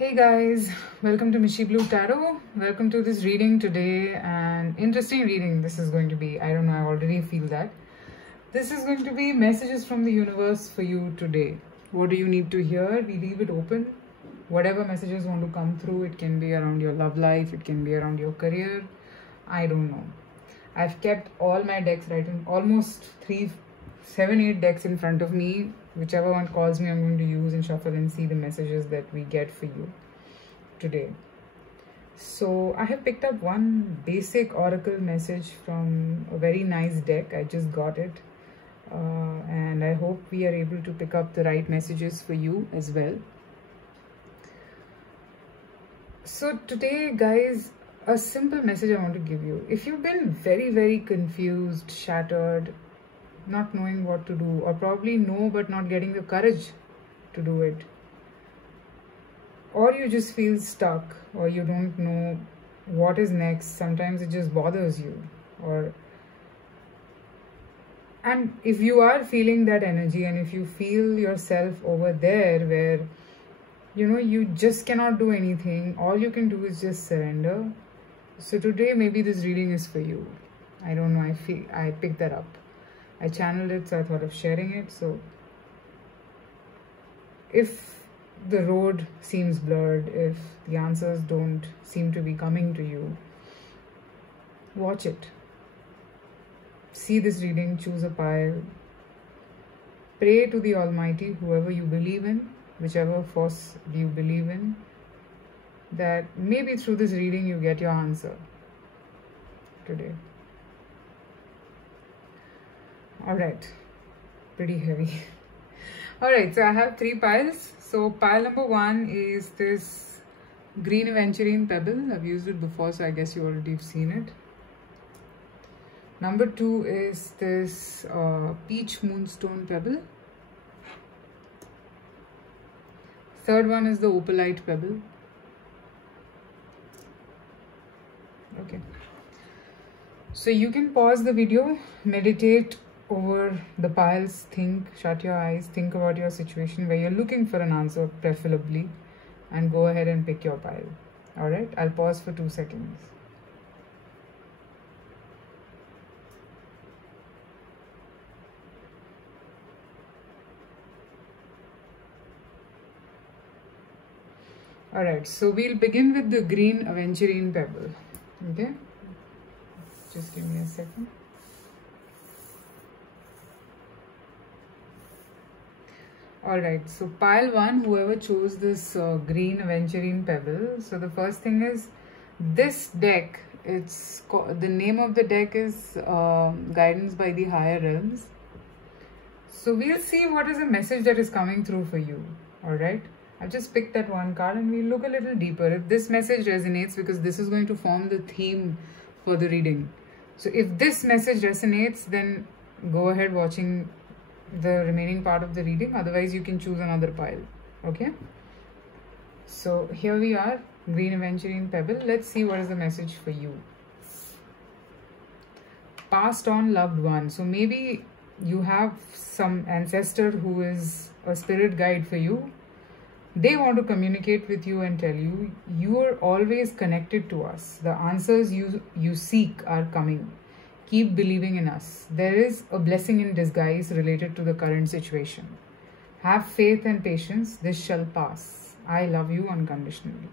Hey guys, welcome to Mishi Blue Tarot. Welcome to this reading today. An interesting reading this is going to be. I don't know, I already feel that. This is going to be messages from the universe for you today. What do you need to hear? We leave it open. Whatever messages want to come through, it can be around your love life, it can be around your career. I don't know. I've kept all my decks right in almost 7, 8 decks in front of me. Whichever one calls me, I'm going to use and shuffle and see the messages that we get for you today. So I have picked up one basic oracle message from a very nice deck. I just got it. And I hope we are able to pick up the right messages for you as well. So today, guys, a simple message I want to give you. If you've been very, very confused, shattered, not knowing what to do, or probably know but not getting the courage to do it, or you just feel stuck, or you don't know what is next, sometimes it just bothers you, and if you are feeling that energy, and if you feel yourself over there where you just cannot do anything, all you can do is just surrender. So today maybe this reading is for you. I don't know, I picked that up. I channeled it, so I thought of sharing it. So if the road seems blurred, if the answers don't seem to be coming to you, watch it. See this reading, choose a pile. Pray to the Almighty, whoever you believe in, whichever force you believe in, that maybe through this reading you get your answer today. Alright, pretty heavy. Alright, so I have 3 piles. So pile number 1 is this green aventurine pebble. I've used it before, so I guess you already have seen it. Number 2 is this peach moonstone pebble. Third one is the opalite pebble. Okay. So you can pause the video, meditate over the piles, think, shut your eyes, think about your situation where you're looking for an answer preferably, and go ahead and pick your pile. Alright, I'll pause for 2 seconds. Alright, so we'll begin with the green aventurine pebble. Okay, just give me a second. Alright, so pile 1, whoever chose this green aventurine pebble. So the first thing is this deck, the name of the deck is Guidance by the Higher Realms. So we'll see what is the message that is coming through for you. Alright, I've just picked that one card and we'll look a little deeper. If this message resonates, because this is going to form the theme for the reading. So if this message resonates, then go ahead watching the remaining part of the reading. Otherwise you can choose another pile. Okay, so here we are, green aventurine pebble. Let's see what is the message for you. Passed on loved one. So maybe you have some ancestor who is a spirit guide for you. They want to communicate with you and tell you, you are always connected to us. The answers you seek are coming. Keep believing in us. There is a blessing in disguise related to the current situation. Have faith and patience. This shall pass. I love you unconditionally.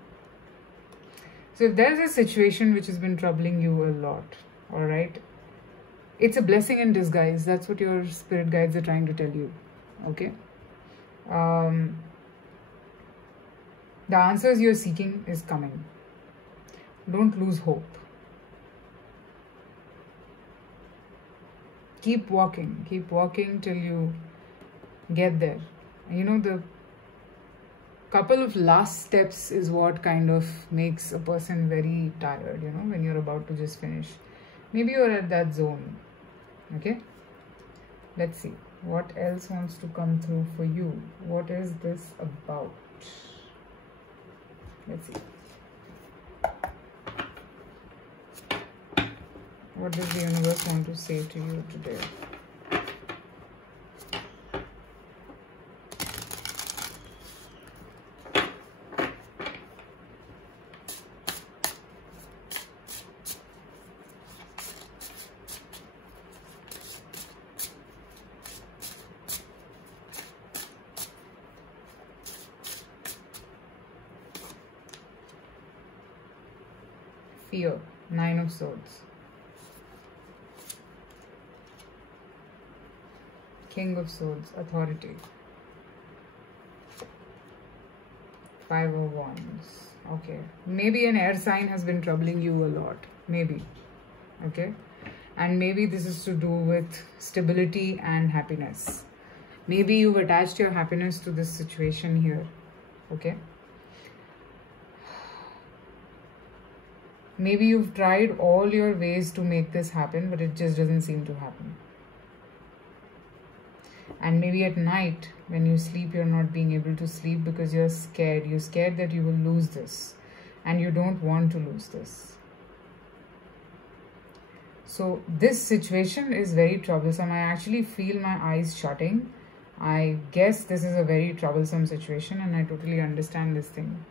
So if there's a situation which has been troubling you a lot, alright, it's a blessing in disguise. That's what your spirit guides are trying to tell you. Okay. The answers you're seeking is coming. Don't lose hope. Keep walking till you get there. The couple of last steps is what kind of makes a person very tired, when you're about to just finish. Maybe you're at that zone. Okay, let's see what else wants to come through for you. What is this about? Let's see. What does the universe want to say to you today? fear. 9 of Swords. King of Swords, authority. 5 of Wands. Okay, maybe an air sign has been troubling you a lot. Maybe. Okay, and maybe this is to do with stability and happiness. Maybe you've attached your happiness to this situation here. Okay, maybe you've tried all your ways to make this happen, but it just doesn't seem to happen. And maybe at night when you sleep, you're not being able to sleep because you're scared. You're scared that you will lose this, and you don't want to lose this. So this situation is very troublesome. I actually feel my eyes shutting. I guess this is a very troublesome situation, and I totally understand this thing.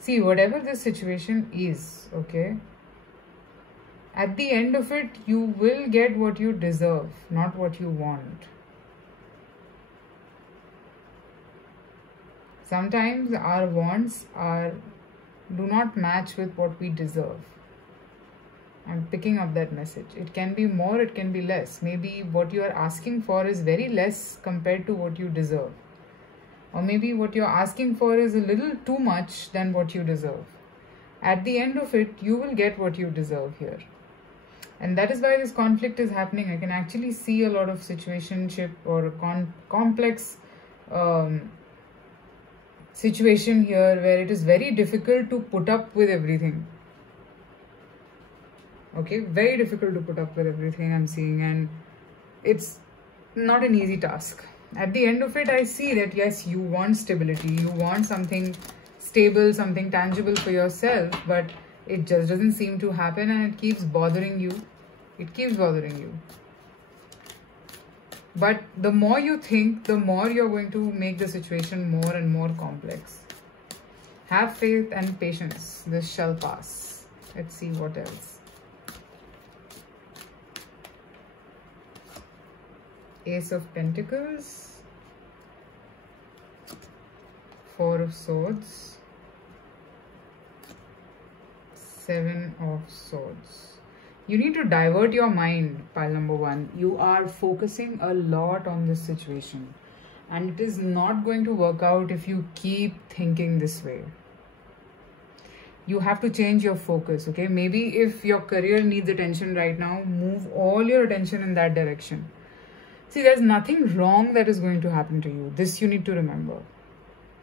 See, whatever this situation is, okay, at the end of it, you will get what you deserve, not what you want. Sometimes our wants do not match with what we deserve. I'm picking up that message. It can be more, it can be less. Maybe what you are asking for is very less compared to what you deserve. Or maybe what you're asking for is a little too much than what you deserve. At the end of it, you will get what you deserve here. And that is why this conflict is happening. I can actually see a lot of situationship or complex situation here where it is very difficult to put up with everything. Okay, very difficult to put up with everything I'm seeing, and it's not an easy task. At the end of it, I see that yes, you want stability, you want something stable, something tangible for yourself, but it just doesn't seem to happen, and it keeps bothering you. It keeps bothering you. But the more you think, the more you're going to make the situation more and more complex. Have faith and patience. This shall pass. Let's see what else. Ace of Pentacles. 4 of Swords. 7 of Swords. You need to divert your mind, pile number 1. You are focusing a lot on this situation, and it is not going to work out if you keep thinking this way. You have to change your focus, okay? Maybe if your career needs attention right now, move all your attention in that direction. See, there's nothing wrong that is going to happen to you. This you need to remember,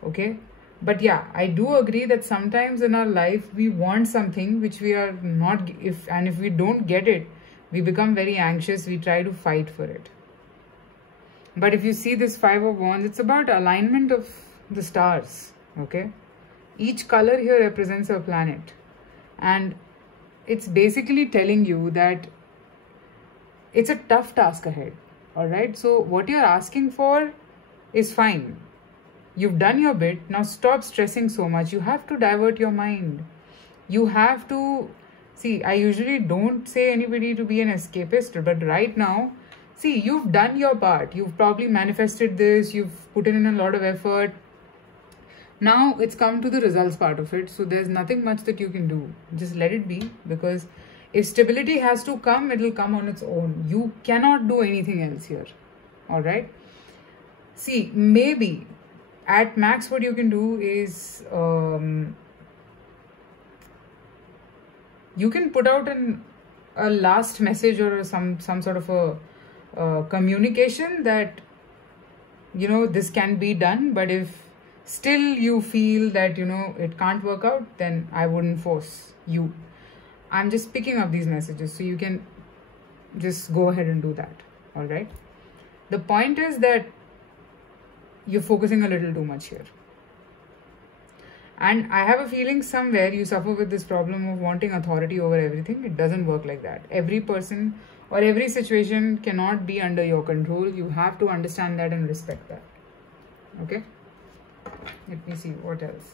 okay? But yeah, I do agree that sometimes in our life, we want something which we are not, if we don't get it, we become very anxious, we try to fight for it. But if you see this 5 of Wands, it's about alignment of the stars, okay? Each color here represents a planet. And it's basically telling you that it's a tough task ahead, all right? So what you're asking for is fine. You've done your bit. Now stop stressing so much. You have to divert your mind. You have to... See, I usually don't say anybody to be an escapist, but right now, see, you've done your part. You've probably manifested this. You've put in a lot of effort. Now it's come to the results part of it. So there's nothing much that you can do. Just let it be, because if stability has to come, it will come on its own. You cannot do anything else here. All right? See, maybe... at max, what you can do is you can put out a last message or some sort of a communication that, you know, this can be done. But if still you feel that, you know, it can't work out, then I wouldn't force you. I'm just picking up these messages so you can just go ahead and do that. All right. The point is that you're focusing a little too much here. And I have a feeling somewhere you suffer with this problem of wanting authority over everything. It doesn't work like that. Every person or every situation cannot be under your control. You have to understand that and respect that. Okay? Let me see what else.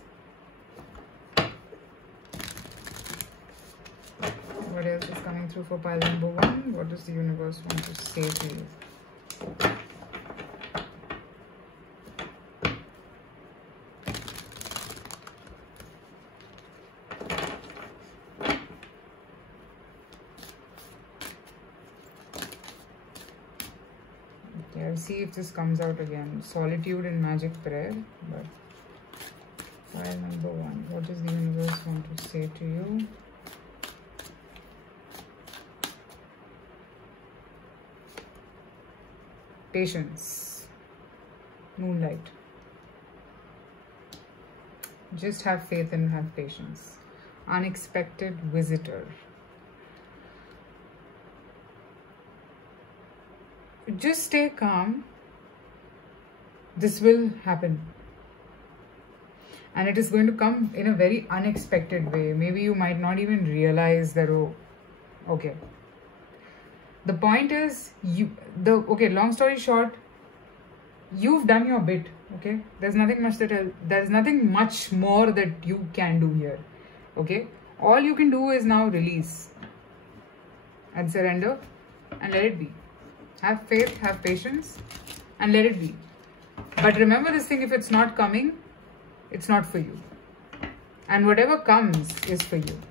What else is coming through for pile number 1? What does the universe want to say to you? I'll see if this comes out again. Solitude in Magic Prayer. But file number 1. What does the universe want to say to you? Patience. Moonlight. Just have faith and have patience. Unexpected visitor. Just stay calm. This will happen. And it is going to come in a very unexpected way. Maybe you might not even realize that, oh, okay. The point is, long story short, you've done your bit, okay? There's nothing much more that you can do here, okay? All you can do is now release and surrender and let it be. Have faith, have patience, and let it be. But remember this thing, if it's not coming, it's not for you. And whatever comes is for you.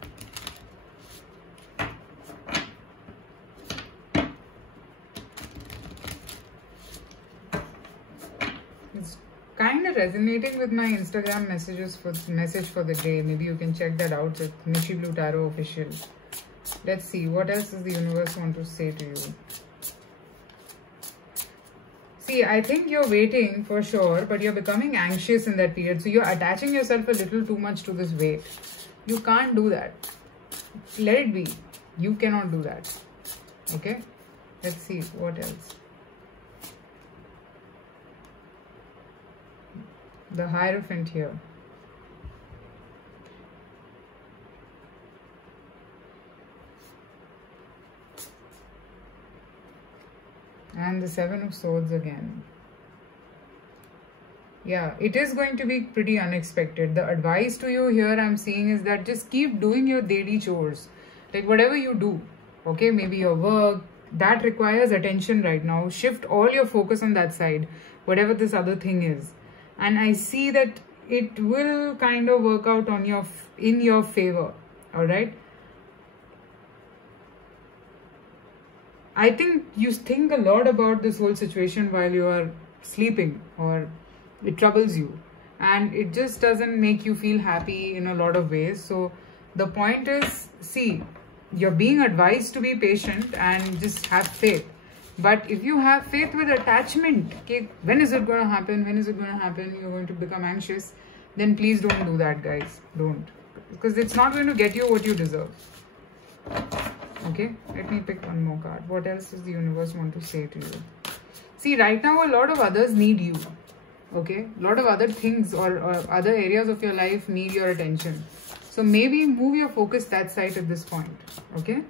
It's kind of resonating with my Instagram message for the day. Maybe you can check that out at Mishi Blue Tarot Official. Let's see, what else does the universe want to say to you? See, I think you're waiting for sure, but you're becoming anxious in that period. So you're attaching yourself a little too much to this wait. You can't do that. Let it be. You cannot do that. Okay? Let's see what else. The Hierophant here. And the Seven of Swords again. Yeah, it is going to be pretty unexpected. The advice to you here I'm seeing is that just keep doing your daily chores. Like whatever you do, okay, maybe your work, that requires attention right now. Shift all your focus on that side, whatever this other thing is. And I see that it will kind of work out in your favor, alright? I think you think a lot about this whole situation while you are sleeping, or it troubles you, and it just doesn't make you feel happy in a lot of ways. So the point is, see, you're being advised to be patient and just have faith. But if you have faith with attachment, okay, when is it going to happen? When is it going to happen? You're going to become anxious. Then please don't do that, guys. Don't. Because it's not going to get you what you deserve. Okay, let me pick one more card. What else does the universe want to say to you? See, right now a lot of others need you. Okay, a lot of other things or other areas of your life need your attention. So maybe move your focus that side at this point. Okay,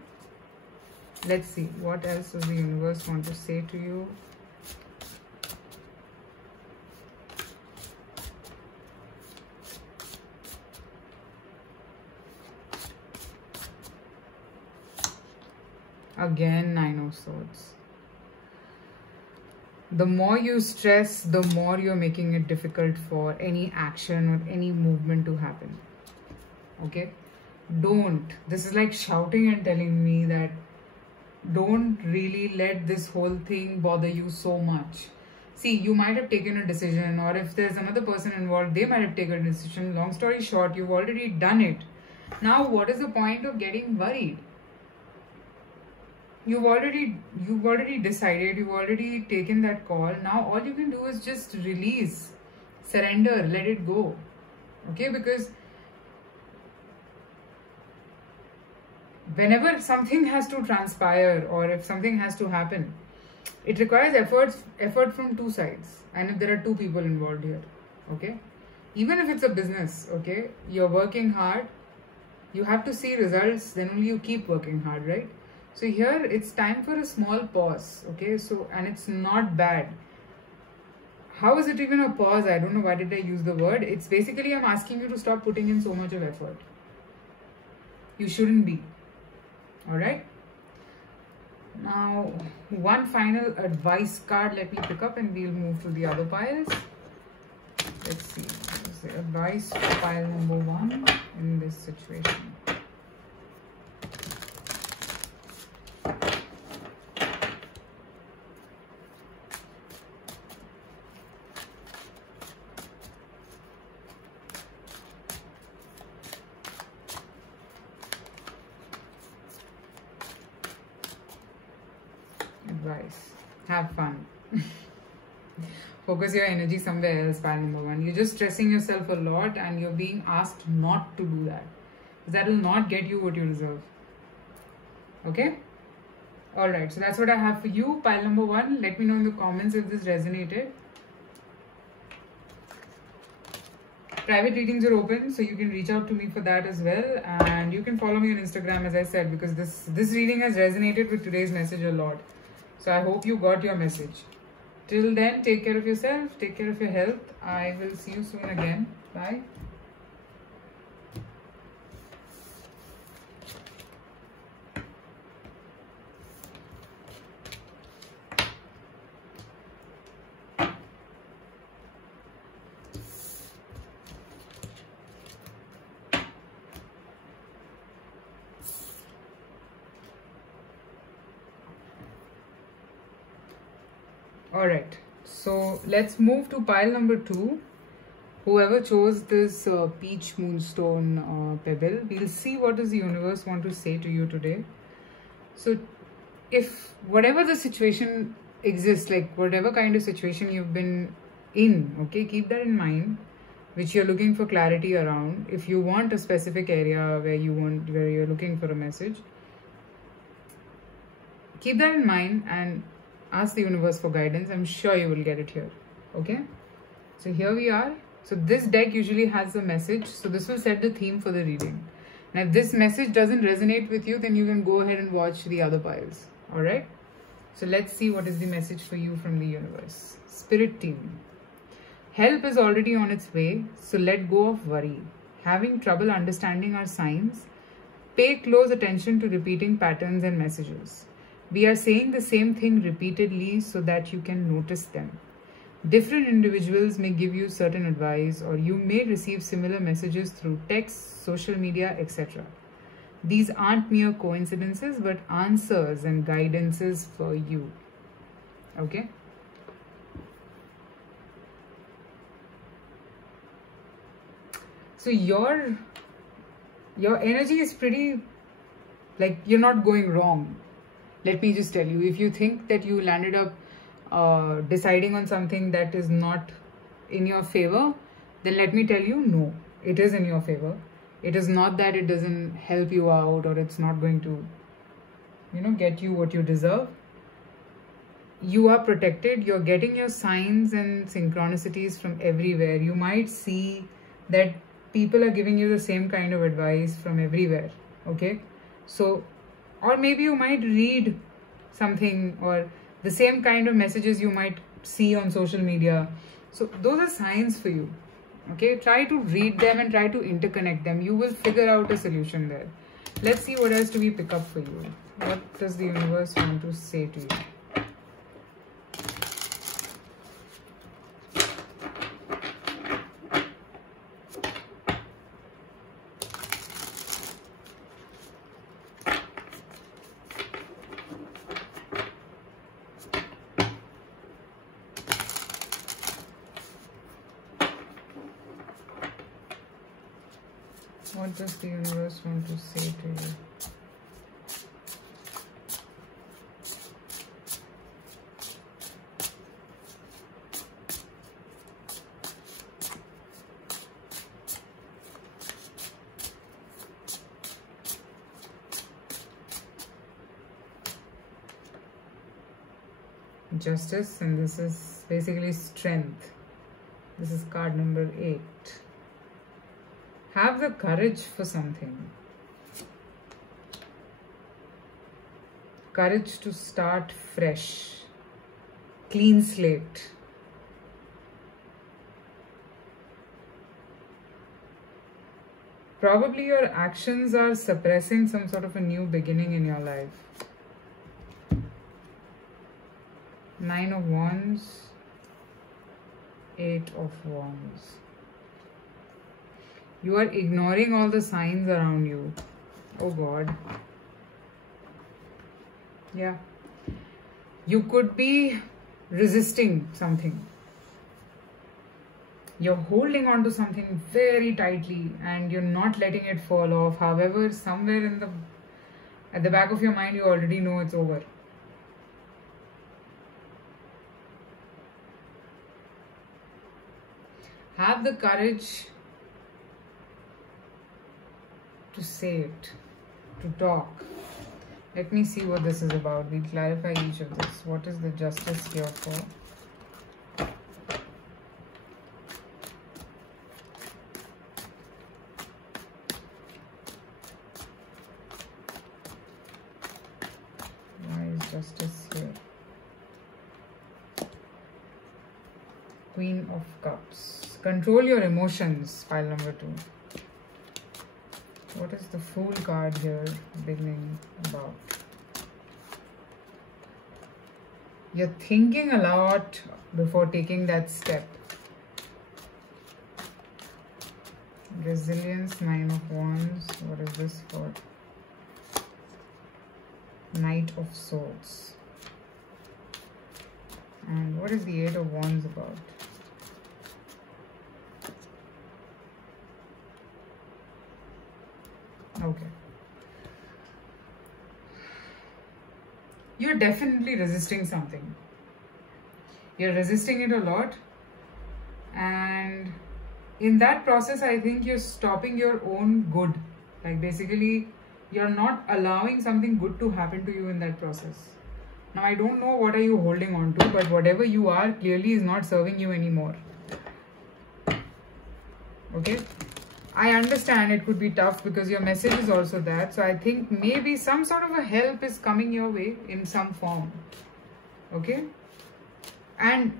let's see. What else does the universe want to say to you? Again, Nine of Swords. The more you stress, the more you're making it difficult for any action or any movement to happen. Okay? Don't. This is like shouting and telling me that don't really let this whole thing bother you so much. See, you might have taken a decision, or if there's another person involved, they might have taken a decision. Long story short, you've already done it. Now, what is the point of getting worried? You've already decided, you've already taken that call. Now all you can do is just release, surrender, let it go. Okay, because whenever something has to transpire or if something has to happen, it requires effort from two sides. And if there are two people involved here, okay, even if it's a business, okay, you're working hard, you have to see results, then only you keep working hard, right? So here it's time for a small pause, okay? So, and it's not bad. How is it even a pause? I don't know why did I use the word. It's basically I'm asking you to stop putting in so much of effort. You shouldn't be. Alright? Now, one final advice card let me pick up and we'll move to the other piles. Let's see. What is the advice for pile number 1 in this situation? advice. Have fun. Focus your energy somewhere else, pile number 1. You're just stressing yourself a lot and you're being asked not to do that. That will not get you what you deserve. Okay? Alright, so that's what I have for you, pile number 1. Let me know in the comments if this resonated. Private readings are open, so you can reach out to me for that as well. And you can follow me on Instagram, as I said, because this reading has resonated with today's message a lot. So I hope you got your message. Till then, take care of yourself, take care of your health. I will see you soon again. Bye. Alright, so let's move to pile number 2. Whoever chose this peach moonstone pebble, we'll see what does the universe want to say to you today. So if whatever the situation exists, like whatever kind of situation you've been in, okay, keep that in mind, which you're looking for clarity around. If you want a specific area where you're looking for a message, keep that in mind and ask the universe for guidance. I'm sure you will get it here. Okay, so here we are. So this deck usually has a message, so this will set the theme for the reading. Now if this message doesn't resonate with you, then you can go ahead and watch the other piles. All right, so let's see what is the message for you from the universe. Spirit team, help is already on its way, so let go of worry. Having trouble understanding our signs? Pay close attention to repeating patterns and messages. We are saying the same thing repeatedly so that you can notice them. Different individuals may give you certain advice, or you may receive similar messages through text, social media, etc. These aren't mere coincidences, but answers and guidances for you. Okay? So your energy is pretty, like, you're not going wrong. Let me just tell you, if you think that you landed up deciding on something that is not in your favor, then let me tell you, no, it is in your favor. It is not that it doesn't help you out or it's not going to, get you what you deserve. You are protected. You're getting your signs and synchronicities from everywhere. You might see that people are giving you the same kind of advice from everywhere. Okay, so or maybe you might read something or the same kind of messages you might see on social media. So those are signs for you. Okay, try to read them and try to interconnect them. You will figure out a solution there. Let's see what else do we pick up for you. What does the universe want to say to you? What does the universe want to say to you? Justice, and this is basically strength. This is card number 8. Have the courage for something. Courage to start fresh. Clean slate. Probably your actions are suppressing some sort of a new beginning in your life. 9 of Wands, 8 of Wands. You are ignoring all the signs around you. Oh God. Yeah. You could be resisting something. You're holding on to something very tightly and you're not letting it fall off. However, somewhere at the back of your mind, you already know it's over. Have the courage to say it, to talk. Let me see what this is about. We'll clarify each of this. What is the justice here for? Why is justice here? Queen of Cups. Control your emotions, pile number 2. What is the Fool card here beginning about? You're thinking a lot before taking that step. Resilience, 9 of Wands. What is this for? Knight of Swords. And what is the 8 of Wands about? Okay. You're definitely resisting something. You're resisting it a lot. And in that process, I think you're stopping your own good. Like basically, you're not allowing something good to happen to you in that process. Now, I don't know what are you holding on to, but whatever you are clearly is not serving you anymore. Okay? I understand it could be tough because your message is also that. So I think maybe some sort of a help is coming your way in some form. Okay? And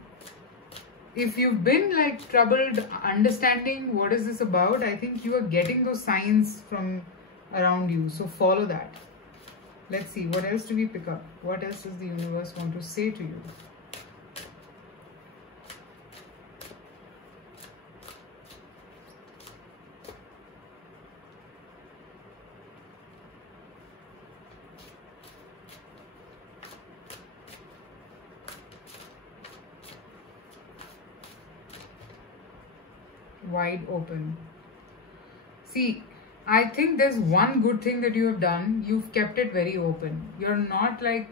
if you've been like troubled understanding what is this about, I think you are getting those signs from around you. So follow that. Let's see, what else do we pick up? What else does the universe want to say to you? Wide open. See, I think there's one good thing that you have done. You've kept it very open. You're not like...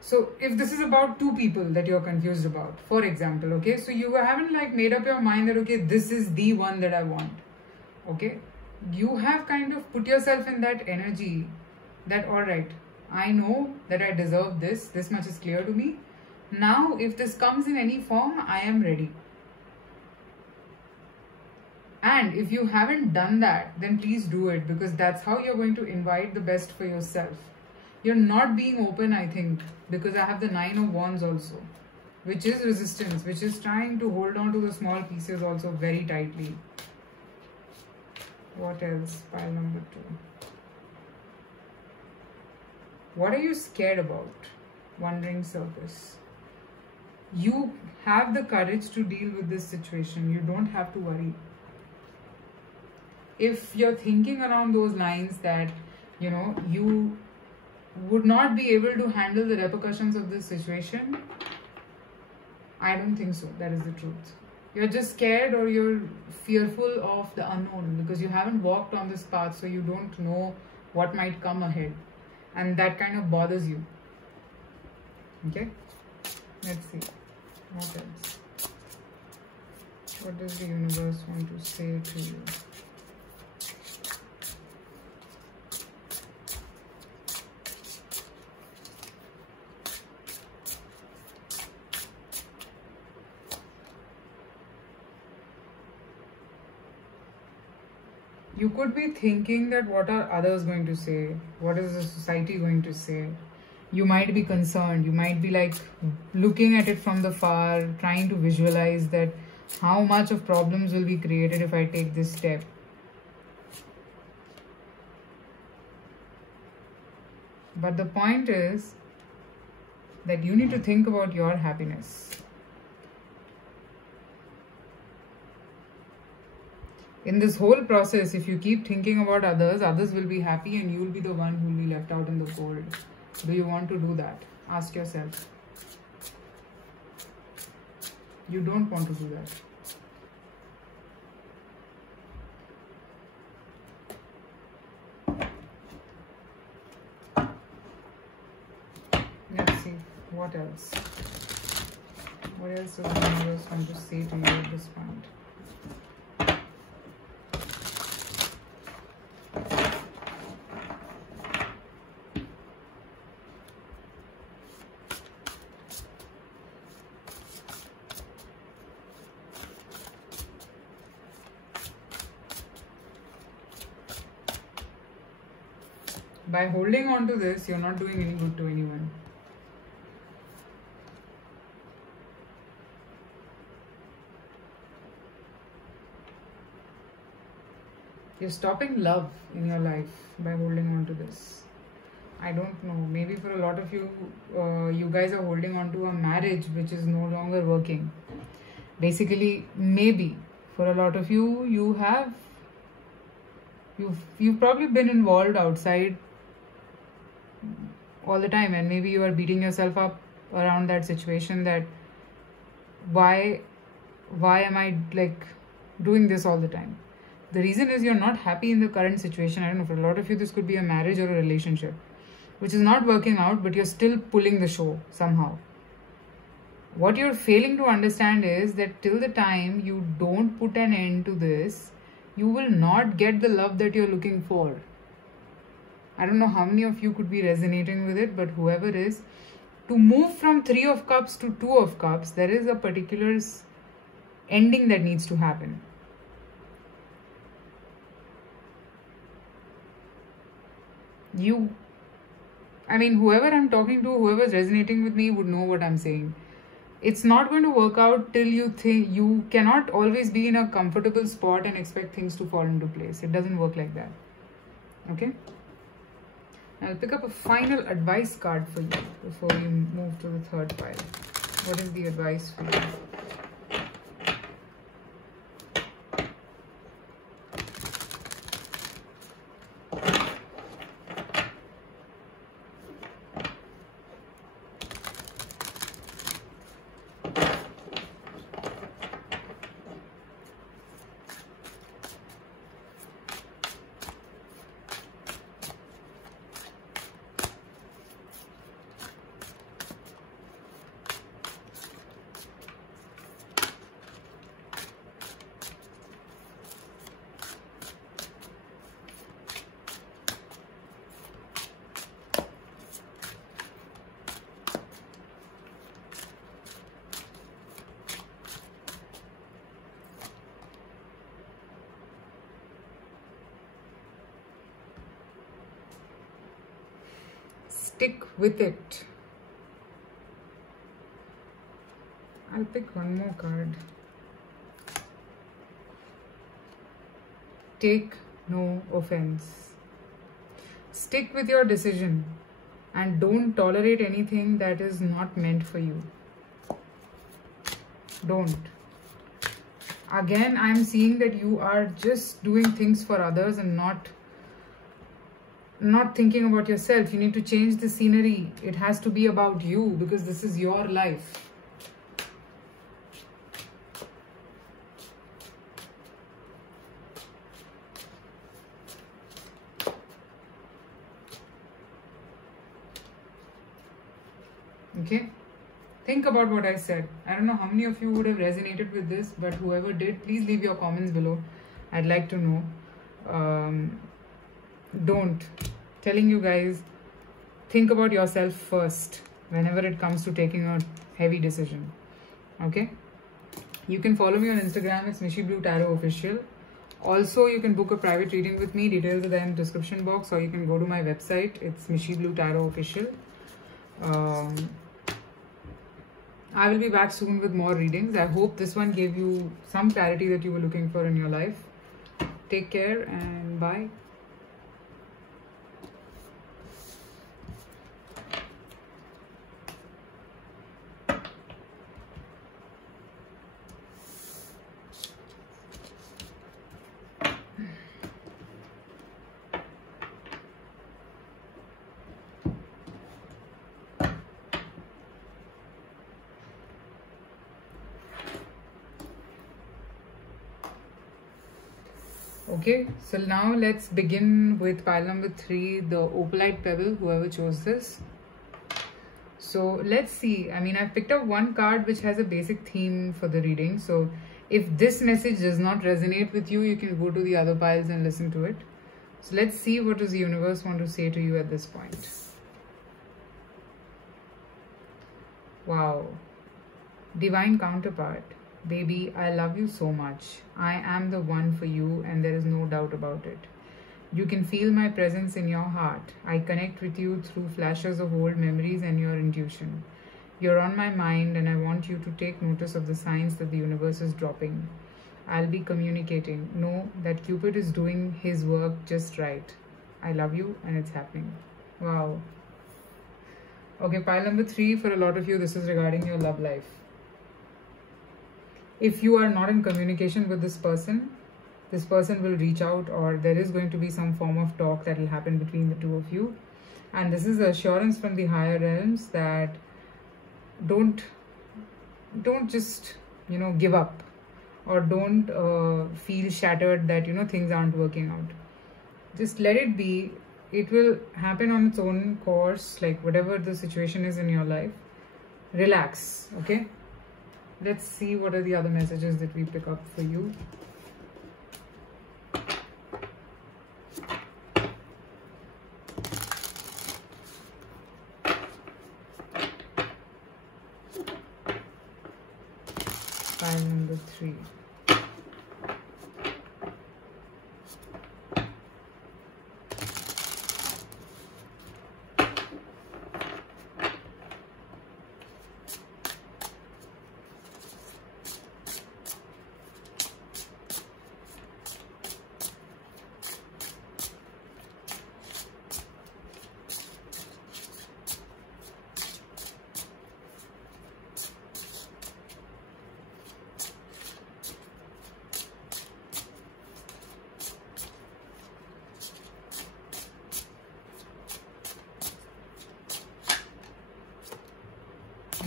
So, if this is about two people that you're confused about, for example, okay? So, you haven't like made up your mind that, okay, this is the one that I want, okay? You have kind of put yourself in that energy that, all right, I know that I deserve this. This much is clear to me. Now, if this comes in any form, I am ready. And if you haven't done that, then please do it, because that's how you're going to invite the best for yourself. You're not being open, I think, because I have the 9 of Wands also, which is resistance, which is trying to hold on to the small pieces also very tightly. What else? Pile number 2. What are you scared about? Wandering Circus. You have the courage to deal with this situation. You don't have to worry. If you're thinking around those lines that, you know, you would not be able to handle the repercussions of this situation, I don't think so. That is the truth. You're just scared, or you're fearful of the unknown because you haven't walked on this path, so you don't know what might come ahead. And that kind of bothers you. Okay? Let's see. What else? What does the universe want to say to you? You could be thinking that what are others going to say? What is the society going to say? You might be concerned. You might be like looking at it from the far, trying to visualize that how much of problems will be created if I take this step. But the point is that you need to think about your happiness. In this whole process, if you keep thinking about others, others will be happy and you will be the one who will be left out in the cold. Do you want to do that? Ask yourself. You don't want to do that. Let's see. What else? What else does the universe want to say to you at this point? By holding on to this, you're not doing any good to anyone. You're stopping love in your life by holding on to this. I don't know. Maybe for a lot of you, you guys are holding on to a marriage which is no longer working. Basically, maybe for a lot of you, you've probably been involved outside all the time, and maybe you are beating yourself up around that situation. That why am I like doing this all the time? The reason is you're not happy in the current situation. I don't know, for a lot of you, this could be a marriage or a relationship which is not working out, but you're still pulling the show somehow. What you're failing to understand is that till the time you don't put an end to this, you will not get the love that you're looking for. I don't know how many of you could be resonating with it, but whoever is, to move from 3 of Cups to 2 of Cups, there is a particular ending that needs to happen. Whoever I'm talking to, whoever's resonating with me would know what I'm saying. It's not going to work out till you think. You cannot always be in a comfortable spot and expect things to fall into place. It doesn't work like that. Okay? I'll pick up a final advice card for you before we move to the third pile. What is the advice for you? Stick with it. I'll pick one more card. Take no offense. Stick with your decision and don't tolerate anything that is not meant for you. Don't. Again, I'm seeing that you are just doing things for others and not thinking about yourself. You need to change the scenery. It has to be about you because this is your life. Okay? Think about what I said. I don't know how many of you would have resonated with this, but whoever did, please leave your comments below. I'd like to know. Don't. Telling you guys, think about yourself first whenever it comes to taking a heavy decision. Okay? You can follow me on Instagram. It's Mishi Blue Tarot Official. Also, you can book a private reading with me. Details are there in the description box, or you can go to my website. It's Mishi Blue Tarot Official. I will be back soon with more readings. I hope this one gave you some clarity that you were looking for in your life. Take care and bye. Okay, so now let's begin with pile number 3, the Opalite Pebble, whoever chose this. So let's see. I've picked up one card which has a basic theme for the reading. So if this message does not resonate with you, you can go to the other piles and listen to it. So let's see what does the universe want to say to you at this point. Wow. Divine counterpart. Baby, I love you so much. I am the one for you and there is no doubt about it. You can feel my presence in your heart. I connect with you through flashes of old memories and your intuition. You're on my mind, and I want you to take notice of the signs that the universe is dropping. I'll be communicating. Know that Cupid is doing his work just right. I love you, and it's happening. Wow. Okay, pile number 3, for a lot of you, this is regarding your love life. If you are not in communication with this person will reach out, or there is going to be some form of talk that will happen between the two of you. And this is the assurance from the higher realms that don't just, give up, or don't feel shattered that, things aren't working out. Just let it be. It will happen on its own course, like whatever the situation is in your life. Relax, okay? Let's see what are the other messages that we pick up for you. Pile number 3.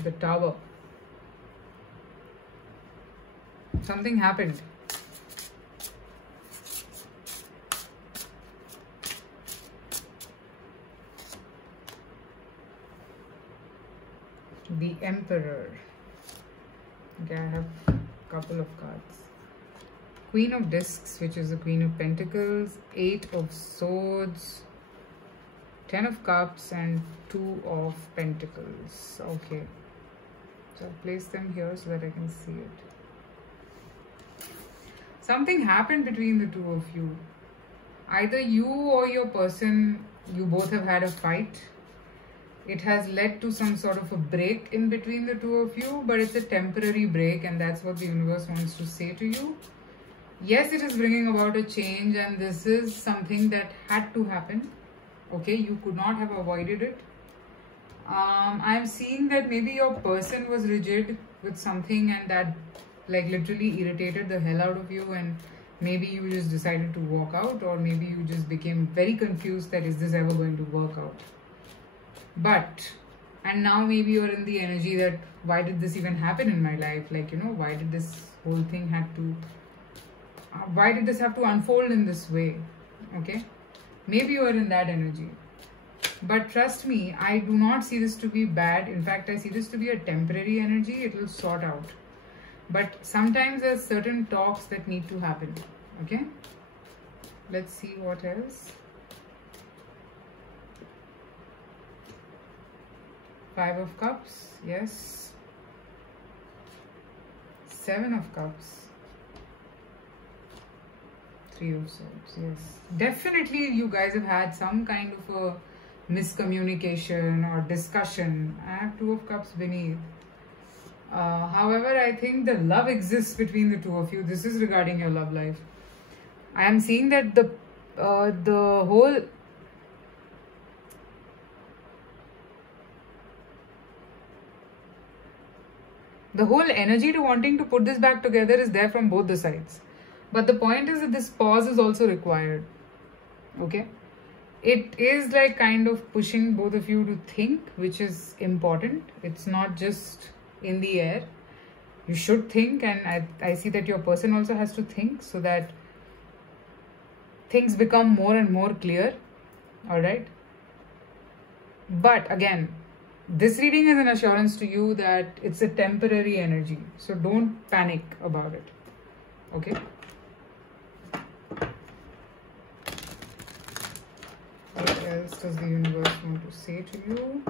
The Tower. Something happened. The Emperor. Okay, I have a couple of cards. Queen of Discs, which is the Queen of Pentacles, 8 of Swords, 10 of Cups, and 2 of Pentacles. Okay. So I'll place them here so that I can see it. Something happened between the two of you. Either you or your person, you both have had a fight. It has led to some sort of a break in between the two of you, but it's a temporary break, and that's what the universe wants to say to you. Yes, it is bringing about a change, and this is something that had to happen. Okay, you could not have avoided it. I'm seeing that maybe your person was rigid with something, and that like literally irritated the hell out of you, and maybe you just decided to walk out, or maybe you just became very confused that is this ever going to work out. And now maybe you're in the energy that why did this even happen in my life? Like, why did this whole thing why did this have to unfold in this way? Okay, maybe you are in that energy. But trust me, I do not see this to be bad. In fact, I see this to be a temporary energy. It will sort out. But sometimes there's certain talks that need to happen. Okay? Let's see what else. 5 of Cups. Yes. 7 of Cups. 3 of Swords. Yes. Definitely you guys have had some kind of a miscommunication or discussion. I have 2 of Cups beneath. However, I think the love exists between the two of you. This is regarding your love life. I am seeing that the whole energy to wanting to put this back together is there from both the sides. But the point is that this pause is also required. Okay? It is like kind of pushing both of you to think, which is important. It's not just in the air. You should think, and I see that your person also has to think so that things become more and more clear. Alright? But again, this reading is an assurance to you that it's a temporary energy. So don't panic about it. Okay? What else does the universe want to say to you?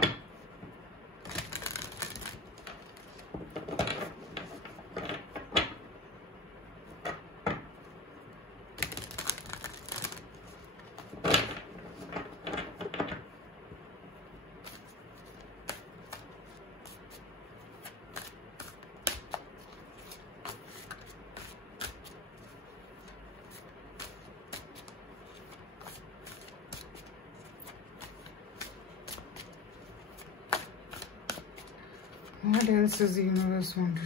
What else does the universe want to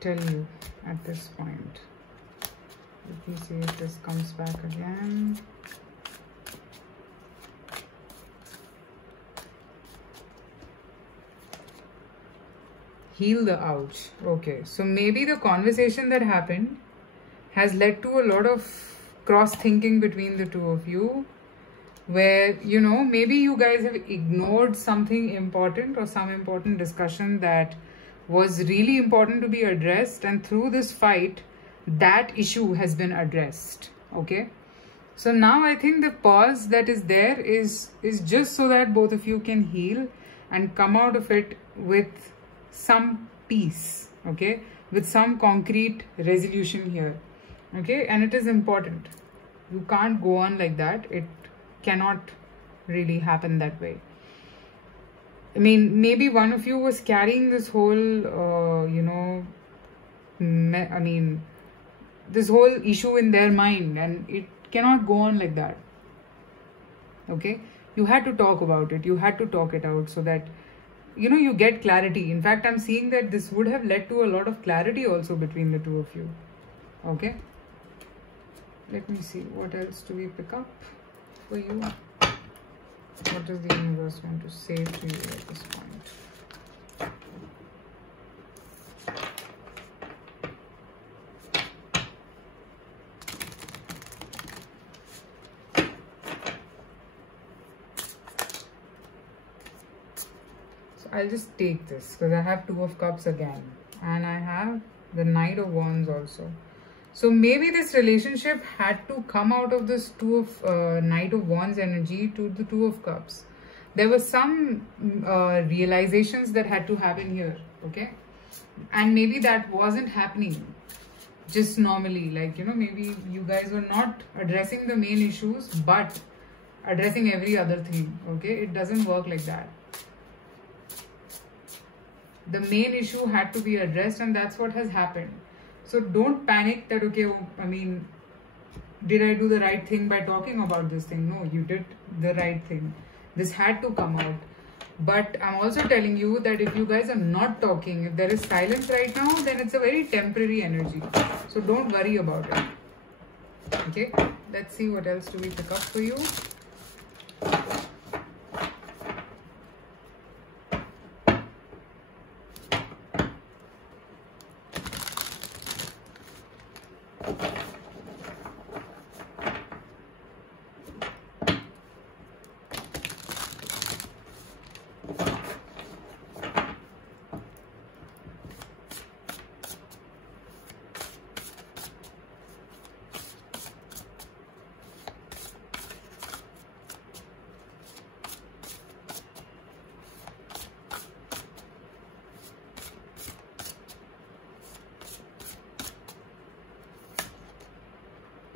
tell you at this point? Let me see if this comes back again. Heal the ouch. Okay, so maybe the conversation that happened has led to a lot of cross thinking between the two of you, where, you know, maybe you guys have ignored something important or some important discussion that was really important to be addressed, and through this fight that issue has been addressed. Okay, so now I think the pause that is there is just so that both of you can heal and come out of it with some peace, okay, with some concrete resolution here. Okay, and it is important. You can't go on like that. It cannot really happen that way. I mean, maybe one of you was carrying this whole, you know, I mean, this whole issue in their mind, and it cannot go on like that. Okay, you had to talk about it. You had to talk it out so that, you know, you get clarity. In fact, I'm seeing that this would have led to a lot of clarity also between the two of you. Okay, let me see, what else do we pick up for you? What does the universe want to say to you at this point? So I'll just take this because I have Two of Cups again, and I have the Knight of Wands also. So maybe this relationship had to come out of this Knight of Wands energy to the Two of Cups. There were some realizations that had to happen here, okay? And maybe that wasn't happening just normally. Like, you know, maybe you guys were not addressing the main issues, but addressing every other thing, okay? It doesn't work like that. The main issue had to be addressed, and that's what has happened. So don't panic that, okay, I mean, did I do the right thing by talking about this thing? No, you did the right thing. This had to come out. But I'm also telling you that if you guys are not talking, if there is silence right now, then it's a very temporary energy. So don't worry about it. Okay, let's see what else do we pick up for you.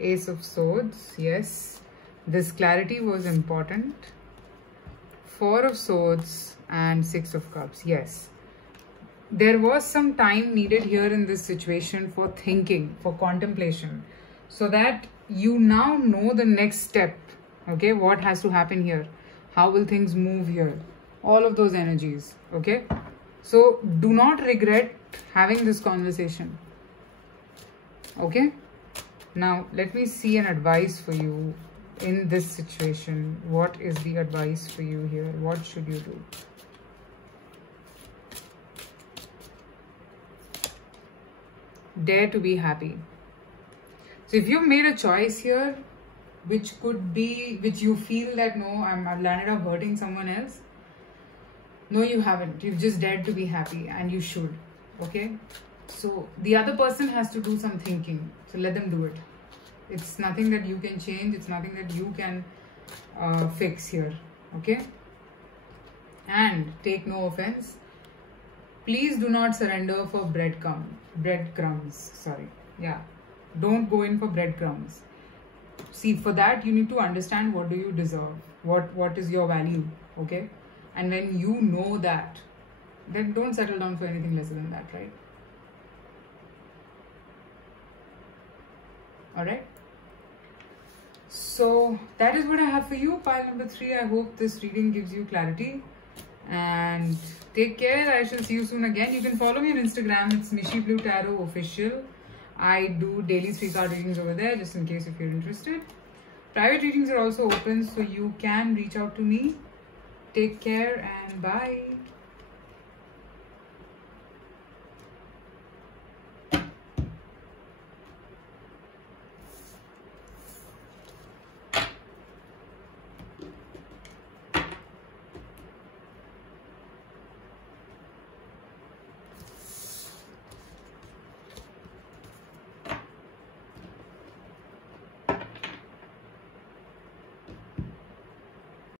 Ace of Swords, yes, this clarity was important. Four of Swords and Six of Cups, yes. There was some time needed here in this situation for thinking, for contemplation, so that you now know the next step, okay, what has to happen here, how will things move here, all of those energies, okay. So do not regret having this conversation, okay. Now, let me see an advice for you in this situation. What is the advice for you here? What should you do? Dare to be happy. So if you've made a choice here, which you feel that, no, I've landed up hurting someone else. No, you haven't. You've just dared to be happy, and you should, okay? So the other person has to do some thinking. So let them do it. It's nothing that you can change. It's nothing that you can fix here. Okay? And take no offense. Please do not surrender for breadcrumbs. Sorry. Yeah. Don't go in for breadcrumbs. See, for that you need to understand what do you deserve. What is your value. Okay? And when you know that, then don't settle down for anything lesser than that, right? Alright, so that is what I have for you, pile number 3. I hope this reading gives you clarity, And take care. I shall see you soon again. You can follow me on Instagram. It's Mishi Blue Tarot Official. I do daily 3-card readings over there, just in case if you're interested. Private readings are also open, so you can reach out to me. Take care and bye.